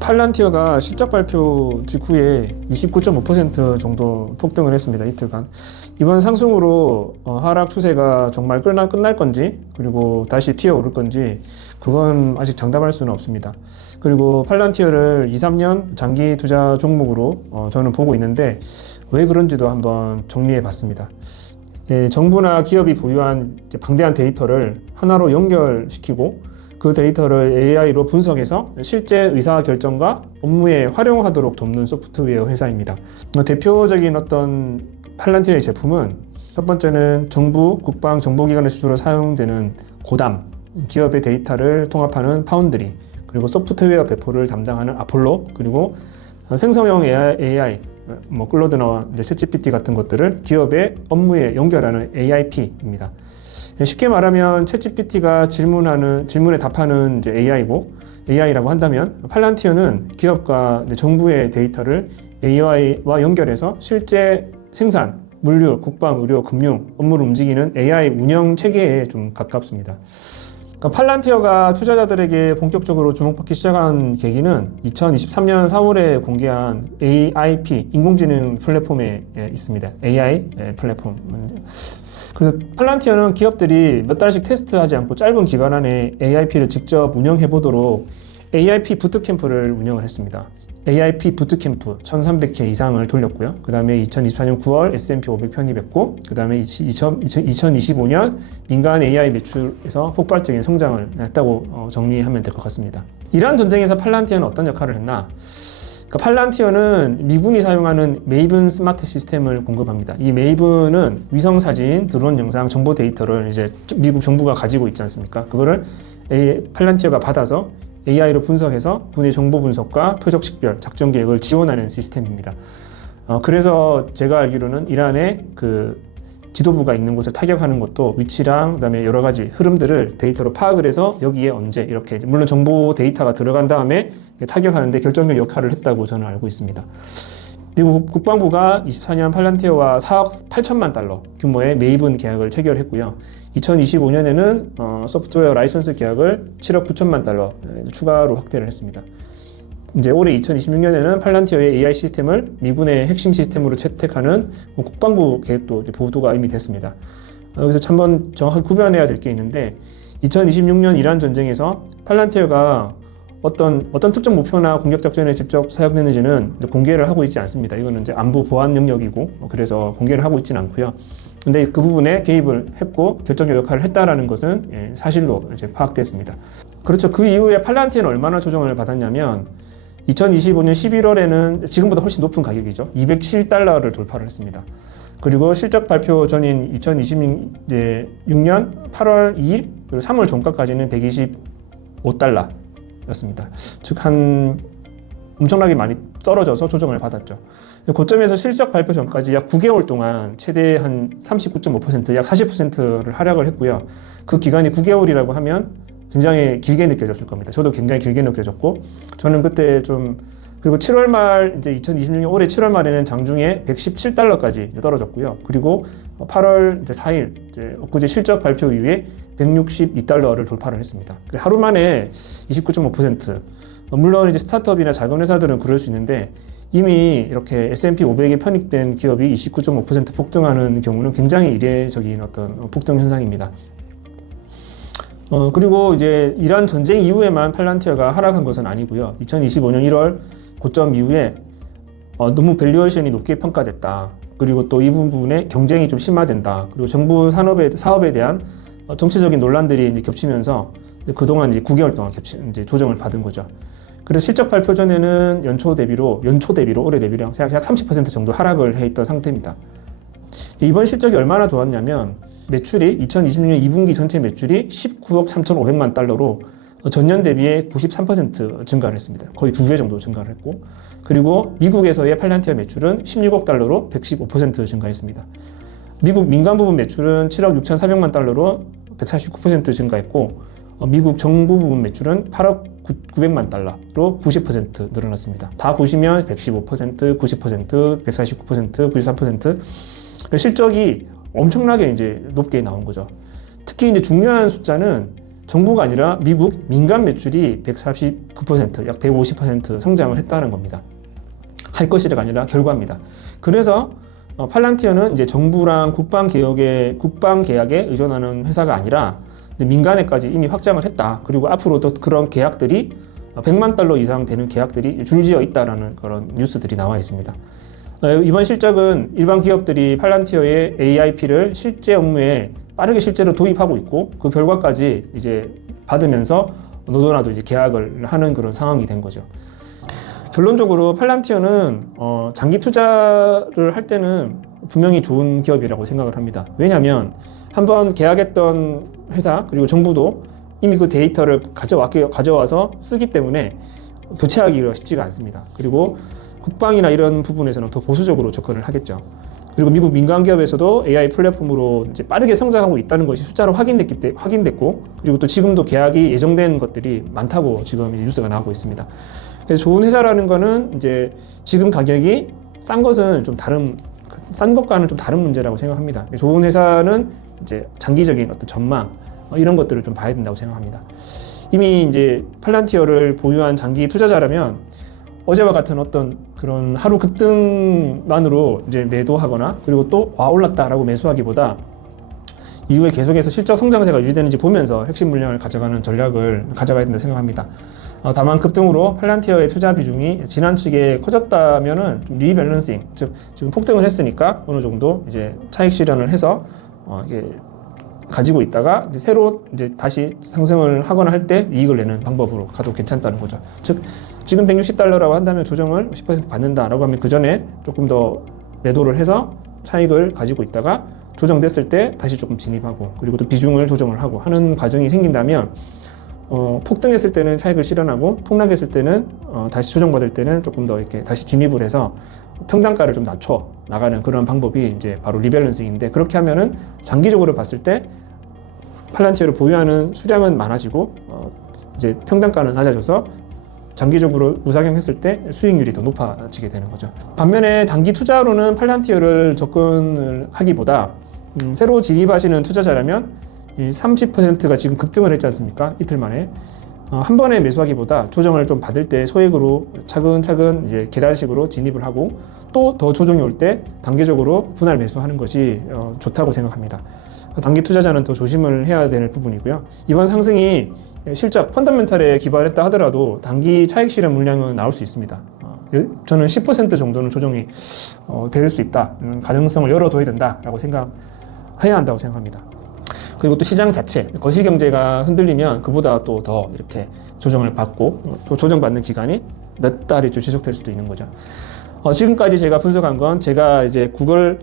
팔란티어가 실적 발표 직후에 29.5% 정도 폭등을 했습니다. 이틀간. 이번 상승으로 하락 추세가 정말 끝날 건지, 그리고 다시 튀어오를 건지, 그건 아직 장담할 수는 없습니다. 그리고 팔란티어를 2, 3년 장기 투자 종목으로 저는 보고 있는데, 왜 그런지도 한번 정리해 봤습니다. 정부나 기업이 보유한 방대한 데이터를 하나로 연결시키고 그 데이터를 AI로 분석해서 실제 의사결정과 업무에 활용하도록 돕는 소프트웨어 회사입니다. 대표적인 어떤 팔란티어의 제품은 첫 번째는 정부, 국방, 정보기관에서 주로 사용되는 고담, 기업의 데이터를 통합하는 파운드리, 그리고 소프트웨어 배포를 담당하는 아폴로, 그리고 생성형 AI, 클로드나 챗GPT 같은 것들을 기업의 업무에 연결하는 AIP입니다. 쉽게 말하면 챗GPT가 질문에 답하는 이제 AI라고 한다면 팔란티어는 기업과 정부의 데이터를 AI와 연결해서 실제 생산, 물류, 국방, 의료, 금융 업무를 움직이는 AI 운영 체계에 좀 가깝습니다. 그러니까 팔란티어가 투자자들에게 본격적으로 주목받기 시작한 계기는 2023년 4월에 공개한 AIP 인공지능 플랫폼에 있습니다. AI 플랫폼. 그래서 팔란티어는 기업들이 몇 달씩 테스트하지 않고 짧은 기간 안에 AIP를 직접 운영해 보도록 AIP 부트캠프를 운영을 했습니다. AIP 부트캠프 1,300회 이상을 돌렸고요. 그 다음에 2024년 9월 S&P 500 편입했고, 그 다음에 2025년 민간 AI 매출에서 폭발적인 성장을 했다고 정리하면 될 것 같습니다. 이란 전쟁에서 팔란티어는 어떤 역할을 했나? 그러니까 팔란티어는 미군이 사용하는 메이븐 스마트 시스템을 공급합니다. 이 메이븐은 위성 사진, 드론 영상, 정보 데이터를 이제 미국 정부가 가지고 있지 않습니까? 그거를 팔란티어가 받아서 AI로 분석해서 군의 정보 분석과 표적 식별, 작전 계획을 지원하는 시스템입니다. 그래서 제가 알기로는 이란의 그 지도부가 있는 곳을 타격하는 것도 위치랑 그다음에 여러 가지 흐름들을 데이터로 파악을 해서 여기에 언제 이렇게 물론 정보 데이터가 들어간 다음에 타격하는데 결정적 역할을 했다고 저는 알고 있습니다. 미국 국방부가 24년 팔란티어와 4억 8천만 달러 규모의 메이븐 계약을 체결했고요. 2025년에는 소프트웨어 라이선스 계약을 7억 9천만 달러 추가로 확대를 했습니다. 이제 올해 2026년에는 팔란티어의 AI 시스템을 미군의 핵심 시스템으로 채택하는 국방부 계획도 보도가 이미 됐습니다. 여기서 한번 정확하게 구별해야 될 게 있는데 2026년 이란 전쟁에서 팔란티어가 어떤 특정 목표나 공격 작전에 직접 사용했는지는 공개를 하고 있지 않습니다. 이거는 이제 안보 보안 영역이고 그래서 공개를 하고 있지는 않고요. 근데 그 부분에 개입을 했고 결정적 역할을 했다라는 것은 사실로 이제 파악됐습니다. 그렇죠. 그 이후에 팔란티어는 얼마나 조정을 받았냐면 2025년 11월에는 지금보다 훨씬 높은 가격이죠. 207달러를 돌파를 했습니다. 그리고 실적 발표 전인 2026년 8월 2일 그리고 3월 종가까지는 125달러였습니다. 즉 한 엄청나게 많이 떨어져서 조정을 받았죠. 고점에서 실적 발표 전까지 약 9개월 동안 최대 한 39.5%, 약 40%를 하락을 했고요. 그 기간이 9개월이라고 하면 굉장히 길게 느껴졌을 겁니다. 저도 굉장히 길게 느껴졌고, 저는 그때 그리고 7월 말, 이제 2026년 올해 7월 말에는 장중에 117달러까지 떨어졌고요. 그리고 8월 이제 4일, 이제 엊그제 실적 발표 이후에 162달러를 돌파를 했습니다. 하루 만에 29.5%. 물론 이제 스타트업이나 작은 회사들은 그럴 수 있는데, 이미 이렇게 S&P 500에 편입된 기업이 29.5% 폭등하는 경우는 굉장히 이례적인 어떤 폭등 현상입니다. 그리고 이제 이란 전쟁 이후에만 팔란티어가 하락한 것은 아니고요. 2025년 1월 고점 이후에 너무 밸류에이션이 높게 평가됐다. 그리고 또 이 부분에 경쟁이 좀 심화된다. 그리고 정부 사업에 대한 정치적인 논란들이 이제 겹치면서 그동안 이제 9개월 동안 이제 조정을 받은 거죠. 그래서 실적 발표 전에는 연초 대비로 올해 대비로 약 30% 정도 하락을 해 있던 상태입니다. 이번 실적이 얼마나 좋았냐면 매출이 2026년 2분기 전체 매출이 19억 3,500만 달러로 전년 대비에 93% 증가를 했습니다. 거의 2배 정도 증가를 했고, 그리고 미국에서의 팔란티어 매출은 16억 달러로 115% 증가했습니다. 미국 민간 부분 매출은 7억 6,400만 달러로 149% 증가했고, 미국 정부 부분 매출은 8억 900만 달러로 90% 늘어났습니다. 다 보시면 115%, 90%, 149%, 93% 실적이 엄청나게 이제 높게 나온 거죠. 특히 이제 중요한 숫자는 정부가 아니라 미국 민간 매출이 149%, 약 150% 성장을 했다는 겁니다. 할 것이라가 아니라 결과입니다. 그래서 팔란티어는 이제 정부랑 국방 계약에 의존하는 회사가 아니라 민간에까지 이미 확장을 했다. 그리고 앞으로도 그런 계약들이 100만 달러 이상 되는 계약들이 줄지어 있다라는 그런 뉴스들이 나와 있습니다. 이번 실적은 일반 기업들이 팔란티어의 AIP를 실제 업무에 빠르게 실제로 도입하고 있고 그 결과까지 이제 받으면서 너도나도 이제 계약을 하는 그런 상황이 된 거죠. 결론적으로 팔란티어는 장기 투자를 할 때는 분명히 좋은 기업이라고 생각을 합니다. 왜냐하면 한번 계약했던 회사 그리고 정부도 이미 그 데이터를 가져와서 쓰기 때문에 교체하기가 쉽지가 않습니다. 그리고 국방이나 이런 부분에서는 더 보수적으로 접근을 하겠죠. 그리고 미국 민간 기업에서도 AI 플랫폼으로 이제 빠르게 성장하고 있다는 것이 숫자로 확인됐고, 그리고 또 지금도 계약이 예정된 것들이 많다고 지금 뉴스가 나오고 있습니다. 그래서 좋은 회사라는 거는 이제 지금 가격이 싼 것과는 좀 다른 문제라고 생각합니다. 좋은 회사는 이제 장기적인 어떤 전망 이런 것들을 좀 봐야 된다고 생각합니다. 이미 이제 팔란티어를 보유한 장기 투자자라면 어제와 같은 어떤 그런 하루 급등만으로 이제 매도하거나 그리고 또 올랐다라고 매수하기보다 이후에 계속해서 실적 성장세가 유지되는지 보면서 핵심 물량을 가져가는 전략을 가져가야 된다 생각합니다. 다만 급등으로 팔란티어의 투자 비중이 지나치게 커졌다면은 좀 리밸런싱, 즉 지금 폭등을 했으니까 어느 정도 이제 차익 실현을 해서 이게 가지고 있다가 이제 새로 이제 다시 상승을 하거나 할 때 이익을 내는 방법으로 가도 괜찮다는 거죠. 즉 지금 160달러라고 한다면 조정을 10% 받는다라고 하면 그 전에 조금 더 매도를 해서 차익을 가지고 있다가 조정됐을 때 다시 조금 진입하고 그리고 또 비중을 조정을 하고 하는 과정이 생긴다면 폭등했을 때는 차익을 실현하고 폭락했을 때는 다시 조정받을 때는 조금 더 이렇게 다시 진입을 해서 평단가를 좀 낮춰 나가는 그런 방법이 이제 바로 리밸런싱인데, 그렇게 하면은 장기적으로 봤을 때 팔란티어를 보유하는 수량은 많아지고 이제 평단가는 낮아져서 장기적으로 무작용했을 때 수익률이 더 높아지게 되는 거죠. 반면에 단기 투자로는 팔란티어를 접근을 하기보다 새로 진입하시는 투자자라면 이 30%가 지금 급등을 했지 않습니까? 이틀 만에. 한 번에 매수하기보다 조정을 좀 받을 때 소액으로 차근차근 이제 계단식으로 진입을 하고 또 더 조정이 올 때 단계적으로 분할 매수하는 것이 좋다고 생각합니다. 단기 투자자는 더 조심을 해야 될 부분이고요. 이번 상승이 실적 펀더멘탈에 기반했다 하더라도 단기 차익 실현 물량은 나올 수 있습니다. 저는 10% 정도는 조정이 될 수 있다. 가능성을 열어둬야 된다라고 생각해야 한다고 생각합니다. 그리고 또 시장 자체, 거시경제가 흔들리면 그보다 또 더 이렇게 조정을 받고 또 조정받는 기간이 몇 달이 좀 지속될 수도 있는 거죠. 지금까지 제가 분석한 건 제가 이제 구글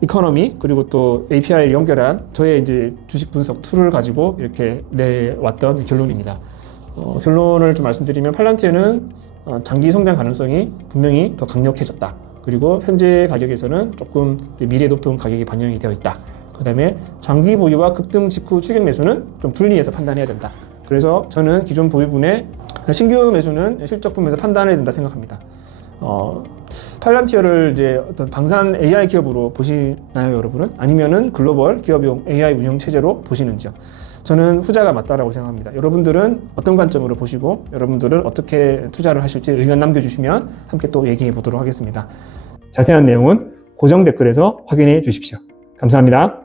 이코노미 그리고 또 API를 연결한 저의 이제 주식 분석 툴을 가지고 이렇게 내왔던 결론입니다. 결론을 좀 말씀드리면 팔란티어는 장기 성장 가능성이 분명히 더 강력해졌다. 그리고 현재 가격에서는 조금 미래 높은 가격이 반영이 되어 있다. 그 다음에 장기 보유와 급등 직후 추격 매수는 좀 분리해서 판단해야 된다. 그래서 저는 기존 보유분의 신규 매수는 실적 보면서 판단해야 된다 생각합니다. 팔란티어를 이제 어떤 방산 AI 기업으로 보시나요, 여러분은? 아니면은 글로벌 기업용 AI 운영 체제로 보시는지요? 저는 후자가 맞다라고 생각합니다. 여러분들은 어떤 관점으로 보시고 여러분들은 어떻게 투자를 하실지 의견 남겨주시면 함께 또 얘기해 보도록 하겠습니다. 자세한 내용은 고정 댓글에서 확인해 주십시오. 감사합니다.